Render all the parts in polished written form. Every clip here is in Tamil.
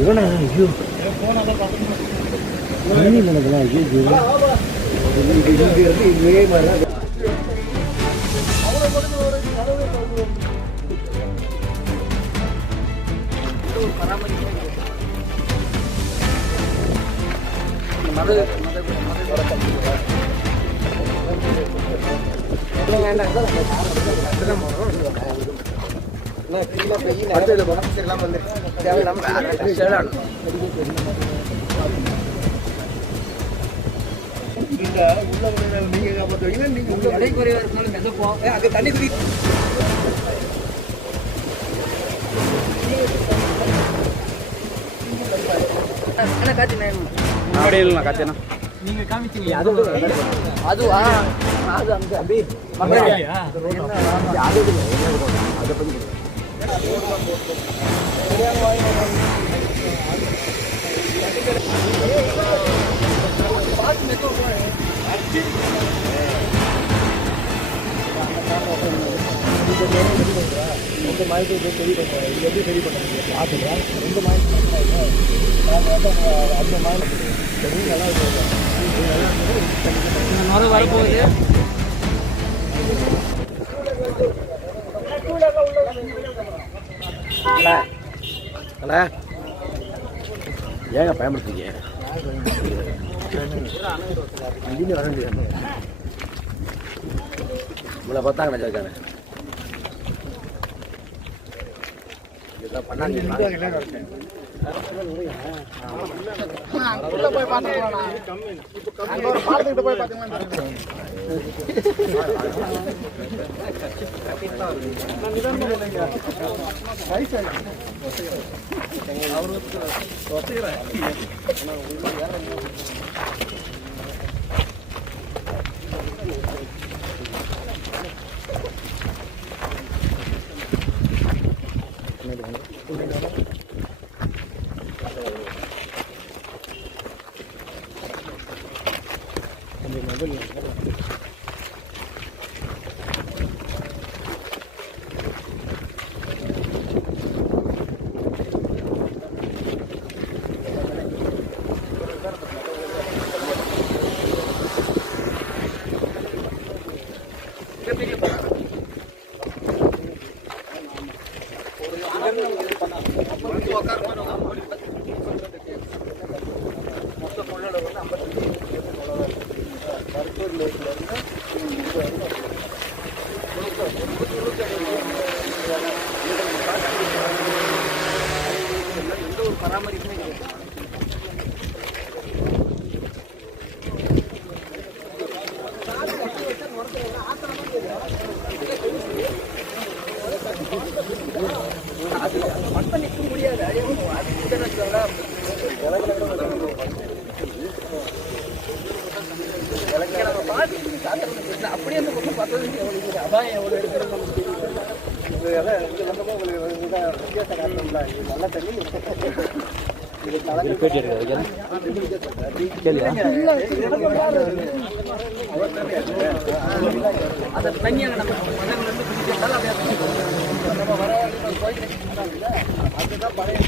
இவனா ஐயோ நினைக்கலாம் ஐயோ இதே மாதிரி தண்ணி காத்தினா நீங்க காமிச்சீங்க அது அது அது அந்த அபி அது அத பத்தி ரெண்டு மாய்க்கு சரி பண்ணுறேன் இது எப்படி சரி பண்ண முடியும் பார்த்துக்கிறேன் ரெண்டு மாய்க்கு நாங்கள் வந்து அந்த மாய் சரி நல்லா இருக்கும் வரப்போகுது ஹலோ ஏங்க பயன்படுத்திங்க இங்கே வர முடியாது இவ்வளோ பார்த்தாங்க நினைச்சிருக்காங்க இதெல்லாம் பண்ணாங்க போய் பார்த்துக்கலாம் போய் பராமரிப்புமே மட்டும் நிற்க முடியாது. அப்படியே அந்த பக்கம் பார்த்தது அதான் எவ்வளோ எடுக்கிறது நல்ல தண்ணி அந்த தண்ணியாக நம்ம அதுதான் பழைய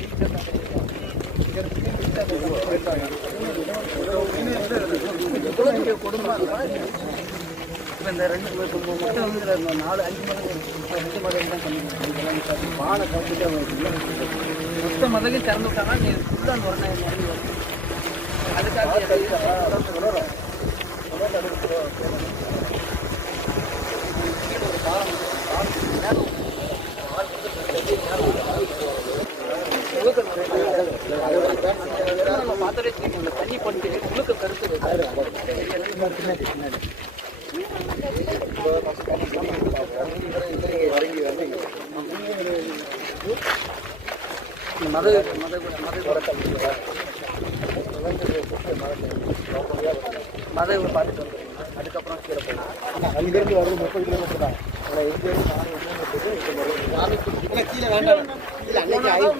குடும்பம் இந்த ரெண்டு மொத்தம் வந்து 4-5 மதம் 2 மதம் தான் பண்ணி பானை கற்றுட்டு மொத்த மதத்தையும் திறந்து விட்டாங்கன்னா நீ ஃபுல்லாக வரணும். அதுக்காக நம்ம பார்த்தாலே தெரியும் தண்ணி பண்ணிட்டு முழுக்க கருத்து மத பார்த்துட்டு வந்துடுங்க. அதுக்கப்புறம் கீழே போகலாம். அங்கிருந்து வருது 30 கிலோமீட்டர் தான். கீழே வேண்டாம். கீழே வேண்டாம்.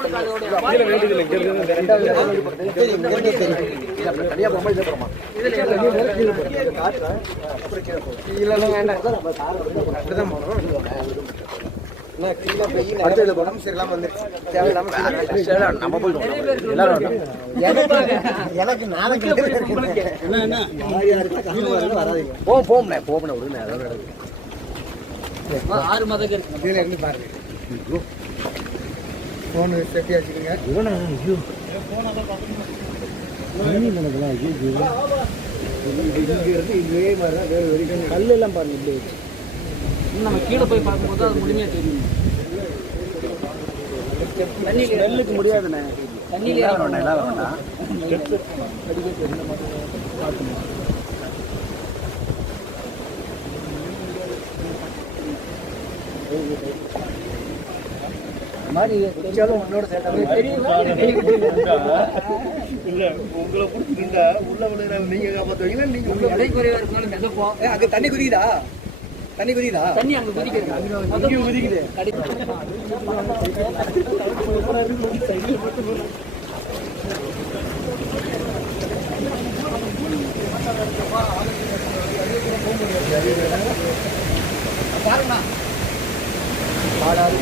அடுத்தது உடம்பு சரியில்லாம வந்துருச்சு. தேவையில்லாம நம்ம போய் எல்லாரும் எனக்கு நாளைக்கு வராதிங்க. போம்ண்ணே விடுங்க. அதோட 6 மதகு இருக்கு. இதுல இருந்து பாருங்க. போன் செட்டி வச்சுக்கோங்க. இதே மாதிரிதான் கல் எல்லாம் பாருங்க. இப்படி நம்ம கீழே போய் பார்க்கும்போது அது முழுமையா தெரியும். தண்ணி நெல்லுக்கு முடியாதுண்ணே. தண்ணியிலே வேண்டாம். மாதிரி உன்னோட உங்களை பிடிச்சிருந்தா உள்ள விழுகிற நீங்க காப்பாற்றுவீங்களா? நீங்க உள்ள எடை குறைவா இருக்கனால மிதப்போம். அங்க தண்ணி குதிக்குதா? தண்ணி அங்க குதிக்குது. பாருங்கண்ணா. பாடாது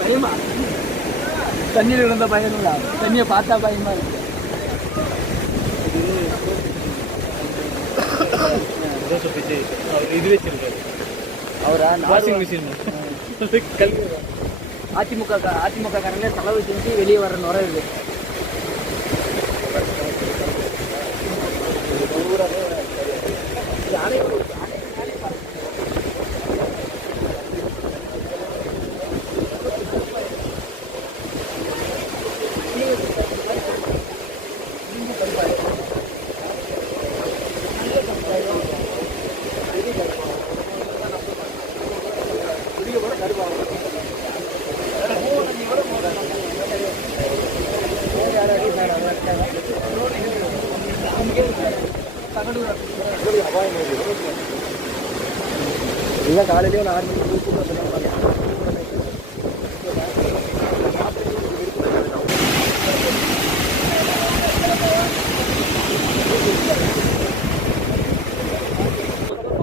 பயமா தண்ணியில் விழுந்த பயம் இல்லை. தண்ணியை பார்த்தா பயமா இருக்கு. இது வச்சிருக்காரு அவரா வாஷிங் மிஷின் அதிமுக காரங்களே செலவு செஞ்சு வெளியே வர நுரை இது. இல்லை காலையிலேயே ஒரு 6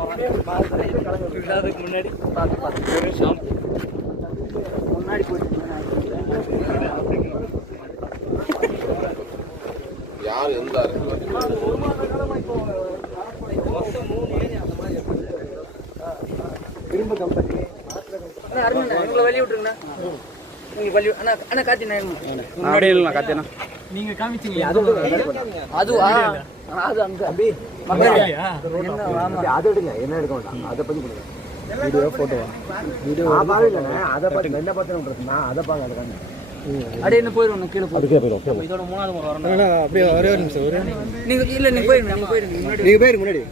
மணிக்கு அதுக்கு முன்னாடி பார்த்து முன்னாடி போயிட்டு யார் இருந்தார்? திரும்ப கம்பெனி உங்களை வெளியே விட்டுருங்கண்ணா. நீங்க வெளியே அண்ணா காத்தினா முன்னாடி இல்லை காத்தினா நீங்க காமிச்சீங்க. அதுவா அது அங்க அதை எடுங்க. என்ன எடுக்க வேண்டாம். அதை பத்தி கொடுங்க. வீடியோ போட்டோவா? வீடியோ இல்லைண்ணே. அதை பார்த்து என்ன பார்த்து நான் அதை பார்க்க அதுக்கான அப்படியே என்ன போயிடும். கீழே போயிடும். இதோட 3வது முறை வரணும். அப்படியே ஒரே ஒரு நிமிஷம் ஒரே நீங்க இல்ல நீங்க போயிருங்க. நீங்க போயிருங்க. முன்னாடி நீங்க பேரு முன்னாடி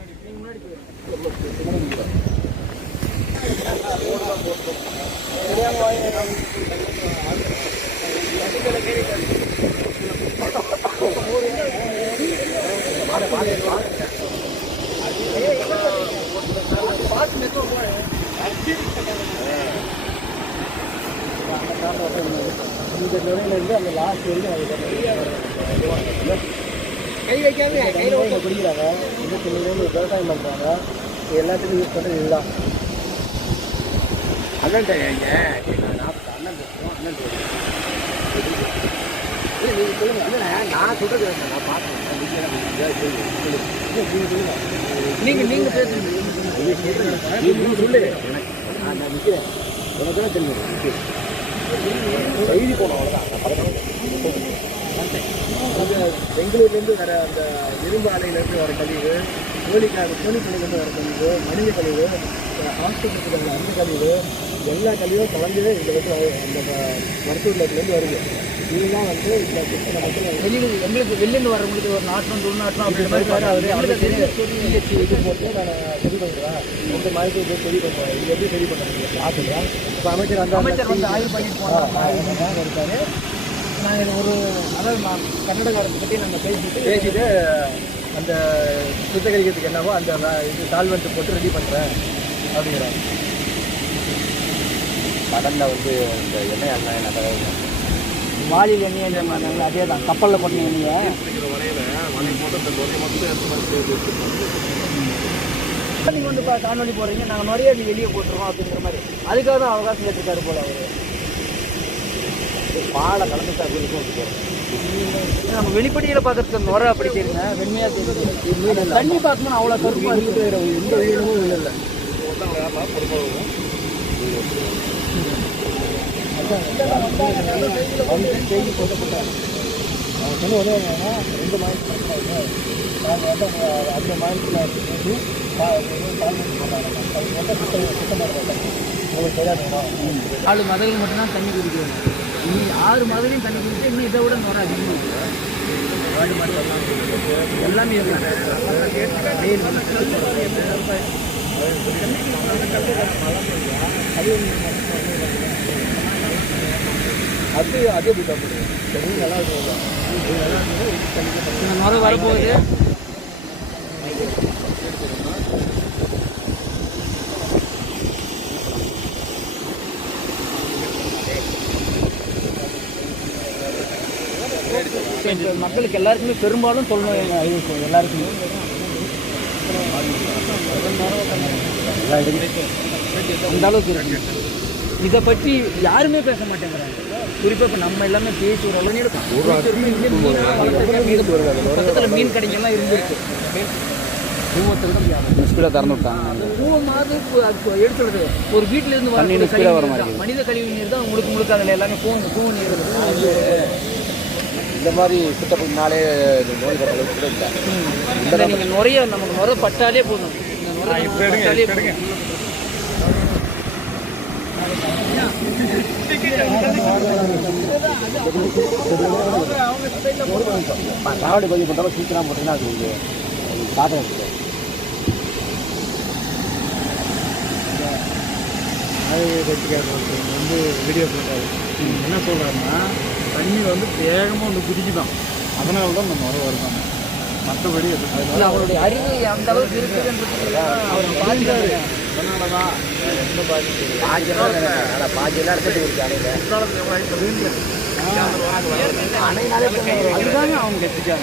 இந்த நுழையிலிருந்து அந்த லாஸ்ட் வரைக்கும் கை வைக்காம கையில் ஓட்ட பிடிக்கிறாங்க. இந்த விவசாயம் பண்ணுறாங்க. எல்லாத்துக்கும் யூஸ் பண்ணுறது இதுதான். அண்ணன் அண்ணன் நீங்கள் சொல்லுங்கள். அண்ணன் நான் சொல்கிறது நான் பார்த்தேன். நீங்க பேசுங்க. நீங்கள் சொல்லு. எனக்கு நான் நிற்கிறேன். எனக்கு தான் தெரியும். செய்தி போனோம் அவ்வளோதான். பெங்களூர்லேருந்து வர அந்த இரும்பு ஆலையிலேருந்து வர கழிவு, கோழிப்பள்ளிலேருந்து வர கழிவு, மனித கழிவு, ஹாஸ்பிட்டலுக்கு அந்த கழிவு, எல்லா கழிவும் கலந்து இந்த அந்த மருத்துவத்துலேருந்து வருது. இதுதான் வந்து இந்த பிரச்சனை மட்டும் எங்களுக்கு வெளியிருந்து வரவங்களுக்கு ஒரு நாட்டம் துர்நாட்டம் அப்படி மாதிரி இது போட்டு நான் சரி பண்ணுறேன். இந்த மாதிரி இது சரி பண்ணுறேன். இது எப்படி சரி பண்ண முடியும் பார்த்துக்கிறேன். இப்போ அமைச்சர் வந்து ஆய்வு பண்ணிட்டு போனாங்க இருக்காரு. நாங்கள் ஒரு அதாவது கன்னடகாரத்தை பற்றி நம்ம பேசிட்டு அந்த சுத்தகரிக்கிறதுக்கு என்னவோ அந்த இது சால்வெண்ட் போட்டு ரெடி பண்ணுறேன் அப்படிங்கிறாங்க. கடலில் வந்து இந்த எண்ணெய் எண்ணெய் நிறைய வாளியில் எண்ணெய் எண்ணெய் அதே தான் கப்பலில் கொட்டின எண்ணெயை நீங்கள் வந்து காணொலி போடுறீங்க, நாங்கள் நிறைய வெளியே போட்டுருவோம் அப்படிங்கிற மாதிரி அதுக்காக தான் அவகாசம் கேட்டிருக்காரு போல அவர். பாலை கலந்துட்டா இருக்கும். நம்ம வெளிப்படையில் பார்க்கறதுக்கு நுரை அப்படி தெரியுங்க, வெண்மையாக தெரியுது. தண்ணி பார்க்கணும் அவ்வளோ கருப்பாக இருக்குது. எந்த உயிரினமும் இல்லை. செய்தி போட்டப்பட்டார் அவங்க சொன்ன உடனே என்னன்னா 2 மாதத்துக்கு நாங்கள் வந்து அந்த மாதத்தில் வந்து சுத்தமாக உங்களுக்கு தெரியாது 4 மதங்கள் மட்டும்தான் தண்ணி குடிக்கணும். இனி 6 மதங்களையும் தண்ணி குடிச்சு இன்னும் இதை விட நுரை அதிகமாக இருக்குது. எல்லாமே அது அதே போய் நல்லா இருக்கும். நுரை வரப்போகுது. மக்களுக்கு எல்லாருக்குமே பெரும்பாலும் தொல்நோய் இருக்கும். எல்லாருக்குமே அந்த அளவுக்கு இருக்கு. இதை பற்றி யாருமே பேச மாட்டேங்கிறாங்க. குறிப்பாக இப்போ நம்ம எல்லாமே பேசி ஒரு பக்கத்தில் மீன் கடைங்கெல்லாம் இருந்துருக்கு. ஸ்பீடாக திறந்து விட்டாங்க. பூமாவது எடுத்துறது ஒரு வீட்டில் இருந்து மனித கழிவு நீர் தான் முழுக்க அதில் எல்லாமே பூ நீர். இந்த மாதிரி சுத்தப்படினாலே நோய் வர அளவுக்கு கூட இல்லை. இல்லை நீங்கள் நிறைய நமக்கு நுரை பட்டாலே போதும். இந்த நுரை பட்டாலே போதும். சாவடி பதிவு பண்ணுறோம் சீக்கிரம் போட்டிங்கன்னா அது சாதகம் இருக்குது. அது கட்சிக்காரர் வந்து வீடியோ சொல்கிறாரு. என்ன சொல்கிறாருன்னா தண்ணி வந்து வேகமாக வந்து குதிக்குதான், அதனால தான் நம்ம வர வருவாங்க. மற்றபடி இல்லை அவருடைய அறிவு அந்த அளவுக்கு இருக்குதுன்றது அவர் பாதிக்காரு. அதனால தான் ரொம்ப பாதிப்பு. பாஞ்செல்லாம் எடுத்துட்டு அதுதாங்க அவங்க கட்சிக்காரங்க.